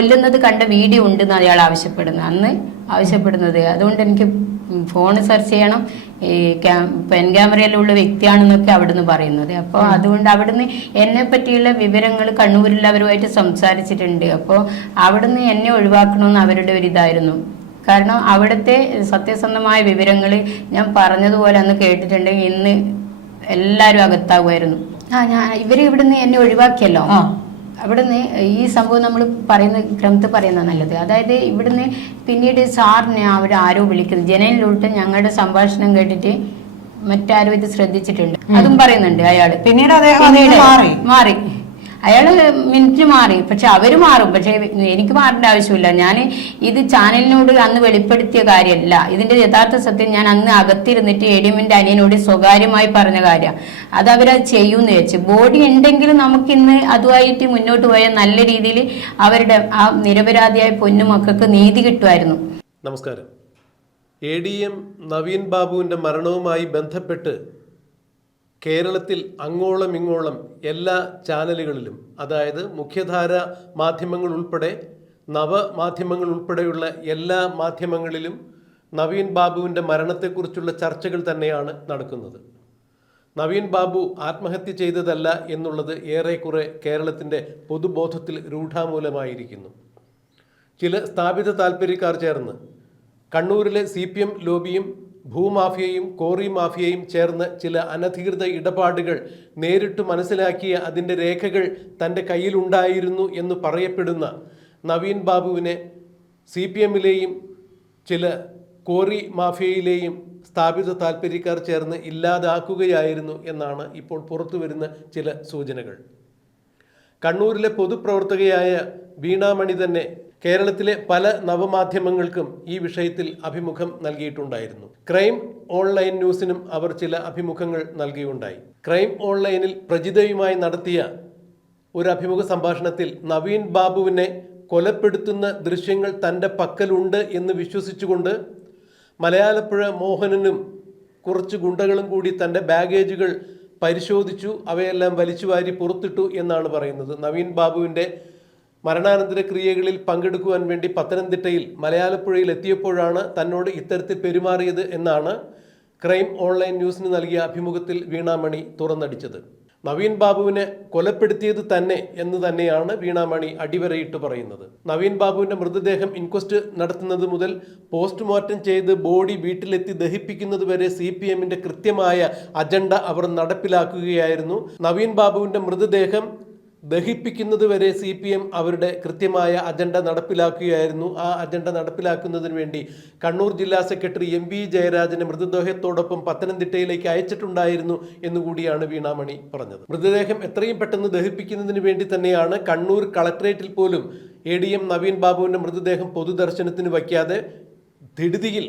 കൊല്ലുന്നത് കണ്ട വീഡിയോ ഉണ്ടെന്ന് അയാൾ ആവശ്യപ്പെടുന്നത്. അതുകൊണ്ട് എനിക്ക് ഫോൺ സെർച്ച് ചെയ്യണം, ഈ പെൻ ക്യാമറയിലുള്ള വ്യക്തിയാണെന്നൊക്കെ അവിടുന്ന് പറയുന്നത്. അപ്പോൾ അതുകൊണ്ട് അവിടുന്ന് എന്നെ പറ്റിയുള്ള വിവരങ്ങൾ കണ്ണൂരിലുള്ളവരുമായിട്ട് സംസാരിച്ചിട്ടുണ്ട്. അപ്പോൾ അവിടുന്ന് എന്നെ ഒഴിവാക്കണമെന്ന് അവരുടെ ഒരു ഇതായിരുന്നു. കാരണം അവിടുത്തെ സത്യസന്ധമായ വിവരങ്ങൾ ഞാൻ പറഞ്ഞതുപോലെ അന്ന് കേട്ടിട്ടുണ്ടെങ്കിൽ ഇന്ന് എല്ലാവരും അകത്താകുമായിരുന്നു. ഇവര് ഇവിടുന്ന് എന്നെ ഒഴിവാക്കിയല്ലോ, അവിടുന്ന് ഈ സംഭവം നമ്മൾ ക്രമത്തിൽ പറയുന്നത് നല്ലത്. അതായത് ഇവിടുന്ന് പിന്നീട് സാറിനെ ആരോ വിളിക്കുന്നത് ജനലിലോട്ട് ഞങ്ങളുടെ സംഭാഷണം കേട്ടിട്ട് മറ്റാരും ഇത് ശ്രദ്ധിച്ചിട്ടുണ്ട്, അതും പറയുന്നുണ്ട് അയാള്. പിന്നീട് മാറി, അയാള് മിനിറ്റിന് മാറി. പക്ഷെ അവര് മാറും, പക്ഷെ എനിക്ക് മാറേണ്ട ആവശ്യമില്ല. ഞാൻ ഇത് ചാനലിനോട് അന്ന് വെളിപ്പെടുത്തിയ കാര്യമല്ല, ഇതിന്റെ യഥാർത്ഥ സത്യം ഞാൻ അന്ന് അകത്തിരുന്നിട്ട് എഡിഎമ്മിന്റെ അനിയനോട് സ്വകാര്യമായി പറഞ്ഞ കാര്യം. അത് അവരത് ചെയ്യൂന്ന് വെച്ച്. ബോഡി ഉണ്ടെങ്കിലും നമുക്കിന്ന് അതുമായിട്ട് മുന്നോട്ട് പോയാൽ നല്ല രീതിയിൽ അവരുടെ ആ നിരപരാധിയായ പൊന്നുമക്കൾക്ക് നീതി കിട്ടുമായിരുന്നു. നമസ്കാരം. ADM നവീൻ ബാബുവിൻ്റെ മരണവുമായി ബന്ധപ്പെട്ട് കേരളത്തിൽ അങ്ങോളം ഇങ്ങോളം എല്ലാ ചാനലുകളിലും, അതായത് മുഖ്യധാര മാധ്യമങ്ങൾ ഉൾപ്പെടെ നവമാധ്യമങ്ങൾ ഉൾപ്പെടെയുള്ള എല്ലാ മാധ്യമങ്ങളിലും നവീൻ ബാബുവിൻ്റെ മരണത്തെക്കുറിച്ചുള്ള ചർച്ചകൾ തന്നെയാണ് നടക്കുന്നത്. നവീൻ ബാബു ആത്മഹത്യ ചെയ്തതല്ല എന്നുള്ളത് ഏറെക്കുറെ കേരളത്തിൻ്റെ പൊതുബോധത്തിൽ രൂഢാമൂലമായിരിക്കുന്നു. ചില സ്ഥാപിത താൽപ്പര്യക്കാർ ചേർന്ന് കണ്ണൂരിലെ CPM ലോബിയും ഭൂമാഫിയയും കോറി മാഫിയയും ചേർന്ന് ചില അനധികൃത ഇടപാടുകൾ നേരിട്ട് മനസ്സിലാക്കിയ അതിൻ്റെ രേഖകൾ തൻ്റെ കയ്യിലുണ്ടായിരുന്നു എന്ന് പറയപ്പെടുന്ന നവീൻ ബാബുവിനെ CPMലെയും ചില കോറി മാഫിയയിലെയും സ്ഥാപിത താൽപ്പര്യക്കാർ ചേർന്ന് ഇല്ലാതാക്കുകയായിരുന്നു എന്നാണ് ഇപ്പോൾ പുറത്തു വരുന്ന ചില സൂചനകൾ. കണ്ണൂരിലെ പൊതുപ്രവർത്തകയായ വീണാമണി തന്നെ കേരളത്തിലെ പല നവമാധ്യമങ്ങൾക്കും ഈ വിഷയത്തിൽ അഭിമുഖം നൽകിയിട്ടുണ്ടായിരുന്നു. ക്രൈം ഓൺലൈൻ ന്യൂസിനും അവർ ചില അഭിമുഖങ്ങൾ നൽകിയുണ്ടായി. ക്രൈം ഓൺലൈനിൽ പ്രജിതയുമായി നടത്തിയ ഒരു അഭിമുഖ സംഭാഷണത്തിൽ നവീൻ ബാബുവിനെ കൊലപ്പെടുത്തുന്ന ദൃശ്യങ്ങൾ തൻ്റെ പക്കലുണ്ട് എന്ന് വിശ്വസിച്ചുകൊണ്ട് മലയാലപ്പുഴ മോഹനനും കുറച്ച് ഗുണ്ടകളും കൂടി തൻ്റെ ബാഗേജുകൾ പരിശോധിച്ചു, അവയെല്ലാം വലിച്ചുവാരി പുറത്തിട്ടു എന്നാണ് പറയുന്നത്. നവീൻ ബാബുവിൻ്റെ മരണാനന്തര ക്രിയകളിൽ പങ്കെടുക്കുവാൻ വേണ്ടി പത്തനംതിട്ടയിൽ മലയാലപ്പുഴയിൽ എത്തിയപ്പോഴാണ് തന്നോട് ഇത്തരത്തിൽ പെരുമാറിയത് എന്നാണ് ക്രൈം ഓൺലൈൻ ന്യൂസിന് നൽകിയ അഭിമുഖത്തിൽ വീണാമണി തുറന്നടിച്ചത്. നവീൻ ബാബുവിനെ കൊലപ്പെടുത്തിയത് തന്നെ എന്ന് തന്നെയാണ് വീണാമണി അടിവരയിട്ട് പറയുന്നത്. നവീൻ ബാബുവിൻ്റെ മൃതദേഹം ഇൻക്വസ്റ്റ് നടത്തുന്നത് മുതൽ പോസ്റ്റ്മോർട്ടം ചെയ്ത് ബോഡി വീട്ടിലെത്തി ദഹിപ്പിക്കുന്നത് വരെ CPMന്റെ കൃത്യമായ അജണ്ട അവർ നടപ്പിലാക്കുകയായിരുന്നു. നവീൻ ബാബുവിൻ്റെ മൃതദേഹം ദഹിപ്പിക്കുന്നത് വരെ CPM അവരുടെ കൃത്യമായ അജണ്ട നടപ്പിലാക്കുകയായിരുന്നു. ആ അജണ്ട നടപ്പിലാക്കുന്നതിന് വേണ്ടി കണ്ണൂർ ജില്ലാ സെക്രട്ടറി MV ജയരാജനെ മൃതദേഹത്തോടൊപ്പം പത്തനംതിട്ടയിലേക്ക് അയച്ചിട്ടുണ്ടായിരുന്നു എന്നുകൂടിയാണ് വീണാമണി പറഞ്ഞത്. മൃതദേഹം എത്രയും പെട്ടെന്ന് ദഹിപ്പിക്കുന്നതിന് വേണ്ടി തന്നെയാണ് കണ്ണൂർ കളക്ട്രേറ്റിൽ പോലും ADM നവീൻ ബാബുവിൻ്റെ മൃതദേഹം പൊതുദർശനത്തിന് വയ്ക്കാതെ ധിടുതിയിൽ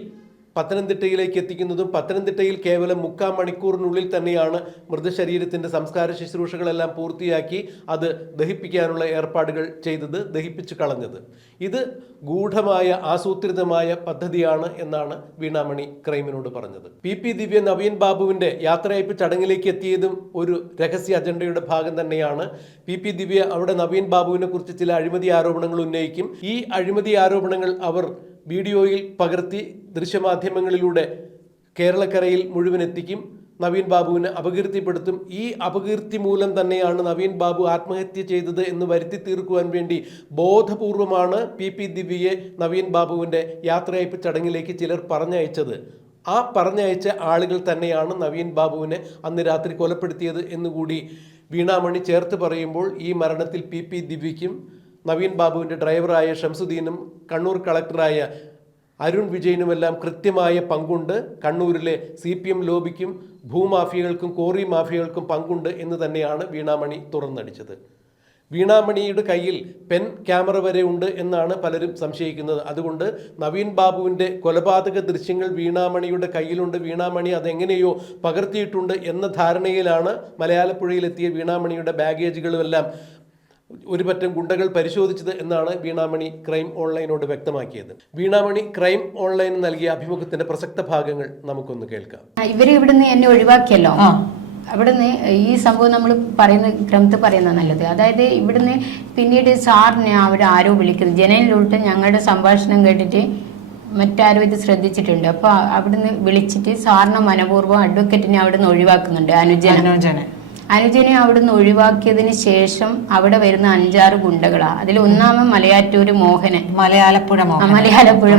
പത്തനംതിട്ടയിലേക്ക് എത്തിക്കുന്നതും പത്തനംതിട്ടയിൽ കേവലം 3/4 മണിക്കൂറിനുള്ളിൽ തന്നെയാണ് മൃതശരീരത്തിൻ്റെ സംസ്കാര ശുശ്രൂഷകളെല്ലാം പൂർത്തിയാക്കി അത് ദഹിപ്പിക്കാനുള്ള ഏർപ്പാടുകൾ ചെയ്തത്, ദഹിപ്പിച്ചു കളഞ്ഞത്. ഇത് ഗൂഢമായ ആസൂത്രിതമായ പദ്ധതിയാണ് എന്നാണ് വീണാമണി ക്രൈമിനോട് പറഞ്ഞത്. PP ദിവ്യ നവീൻ ബാബുവിൻ്റെ യാത്രയയപ്പ് ചടങ്ങിലേക്ക് എത്തിയതും ഒരു രഹസ്യ അജണ്ടയുടെ ഭാഗം തന്നെയാണ്. PP ദിവ്യ അവിടെ നവീൻ ബാബുവിനെ കുറിച്ച് ചില അഴിമതി ആരോപണങ്ങൾ ഉന്നയിക്കും. ഈ അഴിമതി ആരോപണങ്ങൾ അവർ വീഡിയോയിൽ പകർത്തി ദൃശ്യമാധ്യമങ്ങളിലൂടെ കേരളക്കരയിൽ മുഴുവൻ എത്തിക്കും. നവീൻ ബാബുവിനെ അപകീർത്തിപ്പെടുത്തും. ഈ അപകീർത്തി മൂലം തന്നെയാണ് നവീൻ ബാബു ആത്മഹത്യ ചെയ്തത് എന്ന് വരുത്തി തീർക്കുവാൻ വേണ്ടി ബോധപൂർവമാണ് PP ദിവ്യയെ നവീൻ ബാബുവിൻ്റെ യാത്രയയപ്പ് ചടങ്ങിലേക്ക് ചിലർ പറഞ്ഞയച്ചത്. ആ പറഞ്ഞയച്ച ആളുകൾ തന്നെയാണ് നവീൻ ബാബുവിനെ അന്ന് രാത്രി കൊലപ്പെടുത്തിയത് എന്നുകൂടി വീണാമണി ചേർത്ത് പറയുമ്പോൾ ഈ മരണത്തിൽ PP ദിവ്യയ്ക്കും നവീൻ ബാബുവിൻ്റെ ഡ്രൈവറായ ഷംസുദ്ദീനും കണ്ണൂർ കളക്ടറായ അരുൺ വിജയനുമെല്ലാം കൃത്യമായ പങ്കുണ്ട്. കണ്ണൂരിലെ CPM ലോബിക്കും ഭൂമാഫിയകൾക്കും കോറി മാഫിയകൾക്കും പങ്കുണ്ട് എന്ന് തന്നെയാണ് വീണാമണി തുറന്നടിച്ചത്. വീണാമണിയുടെ കയ്യിൽ പെൻ ക്യാമറ വരെ ഉണ്ട് എന്നാണ് പലരും സംശയിക്കുന്നത്. അതുകൊണ്ട് നവീൻ ബാബുവിൻ്റെ കൊലപാതക ദൃശ്യങ്ങൾ വീണാമണിയുടെ കയ്യിലുണ്ട്, വീണാമണി അതെങ്ങനെയോ പകർത്തിയിട്ടുണ്ട് എന്ന ധാരണയിലാണ് മലയാലപ്പുഴയിലെത്തിയ വീണാമണിയുടെ ബാഗേജുകളുമെല്ലാം ഒരു പറ്റം ഗുണ്ടകൾ പരിശോധിച്ചത് എന്നാണ് വീണാമണി ക്രൈം ഓൺലൈനോട് വ്യക്തമാക്കിയത്. വീണാമണി ക്രൈം ഓൺലൈൻ നൽകിയ അഭിമുഖത്തിന്റെ പ്രസക്ത ഭാഗങ്ങൾ നമുക്കൊന്ന് കേൾക്കാം. ഇവര് ഇവിടുന്ന് എന്നെ ഒഴിവാക്കിയല്ലോ, അവിടുന്ന് ഈ സംഭവം നമ്മൾ പറയുന്ന ക്രമത്തിൽ പറയുന്നത് നല്ലത്. അതായത് ഇവിടുന്ന് പിന്നീട് സാറിനെ അവിടെ ആരോ വിളിക്കുന്നത് ജനലിലോട്ട് ഞങ്ങളുടെ സംഭാഷണം കേട്ടിട്ട് മറ്റാരും ഇത് ശ്രദ്ധിച്ചിട്ടുണ്ട്. അപ്പോൾ അവിടുന്ന് വിളിച്ചിട്ട് സാറിനെ മനപൂർവ്വം അഡ്വക്കേറ്റിനെ അവിടുന്ന് ഒഴിവാക്കുന്നുണ്ട്. അനുജനെ അവിടുന്ന് ഒഴിവാക്കിയതിന് ശേഷം അവിടെ വരുന്ന 5-6 ഗുണ്ടകളാണ്. അതിൽ ഒന്നാമൻ മലയാറ്റൂര് മോഹനൻ, മലയാലപ്പുഴ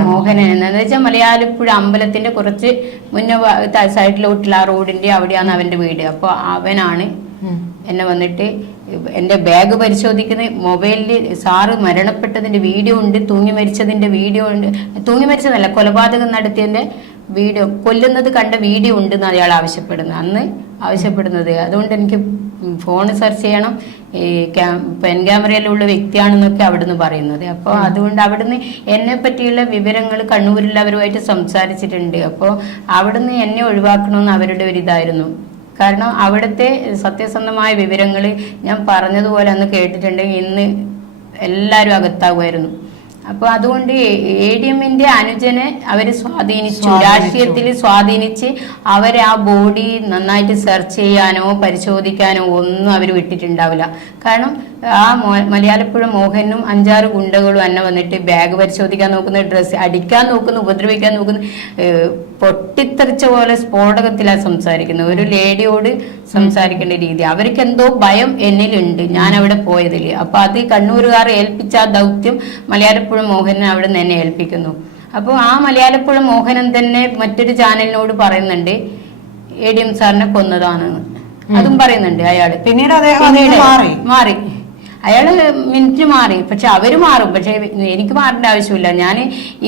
മോഹനൻ എന്താണെന്ന് വെച്ചാൽ മലയാലപ്പുഴ അമ്പലത്തിന്റെ കുറച്ച് മുന്നേ സൈഡിലോട്ടുള്ള ആ റോഡിന്റെ അവിടെയാണ് അവന്റെ വീട്. അപ്പൊ അവനാണ് എന്നെ വന്നിട്ട് എന്റെ ബാഗ് പരിശോധിക്കുന്ന മൊബൈലിൽ സാറ് മരണപ്പെട്ടതിന്റെ വീഡിയോ ഉണ്ട്, തൂങ്ങി മരിച്ചതിന്റെ വീഡിയോ ഉണ്ട്, തൂങ്ങി മരിച്ചതല്ല കൊലപാതകം നടത്തിയതിന്റെ വീഡിയോ, കൊല്ലുന്നത് കണ്ട വീഡിയോ ഉണ്ടെന്ന് അയാൾ ആവശ്യപ്പെടുന്നത്. അതുകൊണ്ട് എനിക്ക് ഫോൺ സെർച്ച് ചെയ്യണം, ഈ പെൻ ക്യാമറയിലുള്ള വ്യക്തിയാണെന്നൊക്കെ അവിടുന്ന് പറയുന്നത്. അപ്പോൾ അതുകൊണ്ട് അവിടുന്ന് എന്നെ പറ്റിയുള്ള വിവരങ്ങൾ കണ്ണൂരിലുള്ളവരുമായിട്ട് സംസാരിച്ചിട്ടുണ്ട്. അപ്പോൾ അവിടുന്ന് എന്നെ ഒഴിവാക്കണമെന്ന് അവരുടെ ഒരു ഇതായിരുന്നു. കാരണം അവിടുത്തെ സത്യസന്ധമായ വിവരങ്ങൾ ഞാൻ പറഞ്ഞതുപോലെ അന്ന് കേട്ടിട്ടുണ്ടെങ്കിൽ ഇന്ന് എല്ലാവരും അകത്താകുമായിരുന്നു. അപ്പൊ അതുകൊണ്ട് ADMന്റെ അനുജനെ അവര് സ്വാധീനിച്ചു, രാഷ്ട്രീയത്തിൽ സ്വാധീനിച്ച് അവരെ ആ ബോഡി നന്നായിട്ട് സെർച്ച് ചെയ്യാനോ പരിശോധിക്കാനോ ഒന്നും അവർ വിട്ടിട്ടുണ്ടാവില്ല. കാരണം ആ മലയാലപ്പുഴ മോഹനും 5-6 ഗുണ്ടകളും എന്നെ വന്നിട്ട് ബാഗ് പരിശോധിക്കാൻ നോക്കുന്നു, ഡ്രസ്സ് അടിക്കാൻ നോക്കുന്നു, ഉപദ്രവിക്കാൻ നോക്കുന്നു. പൊട്ടിത്തെറിച്ച പോലെ സ്ഫോടകത്തിലാണ് സംസാരിക്കുന്നത്. ഒരു ലേഡിയോട് സംസാരിക്കേണ്ട രീതി, അവർക്ക് എന്തോ ഭയം എന്നിലുണ്ട് ഞാൻ അവിടെ പോയതിൽ. അപ്പൊ അത് കണ്ണൂരുകാർ ഏൽപ്പിച്ച ആ ദൗത്യം മലയാലപ്പുഴ മോഹനെ അവിടെ നിന്ന് എന്നെ ഏൽപ്പിക്കുന്നു. അപ്പോൾ ആ മലയാലപ്പുഴ മോഹനൻ തന്നെ മറ്റൊരു ചാനലിനോട് പറയുന്നുണ്ട് ADM സാറിനെ കൊന്നതാണെന്ന്. അതും പറയുന്നുണ്ട് അയാള്. പിന്നീട് മാറി അയാള് മിനിറ്റ് മാറി. പക്ഷെ അവര് മാറും, പക്ഷെ എനിക്ക് മാറേണ്ട ആവശ്യമില്ല. ഞാൻ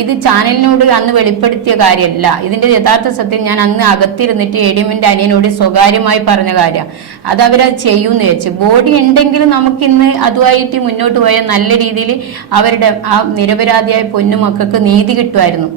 ഇത് ചാനലിനോട് അന്ന് വെളിപ്പെടുത്തിയ കാര്യമല്ല, ഇതിന്റെ യഥാർത്ഥ സത്യം ഞാൻ അന്ന് അകത്തിരുന്നിട്ട് ADMന്റെ അനിയനോട് സ്വകാര്യമായി പറഞ്ഞ കാര്യം. അത് അവരത് ചെയ്യൂന്ന് വെച്ച്. ബോഡി ഉണ്ടെങ്കിലും നമുക്കിന്ന് അതുമായിട്ട് മുന്നോട്ട് പോയാൽ നല്ല രീതിയിൽ അവരുടെ ആ നിരപരാധിയായ പൊന്നുമക്കൾക്ക് നീതി കിട്ടുമായിരുന്നു.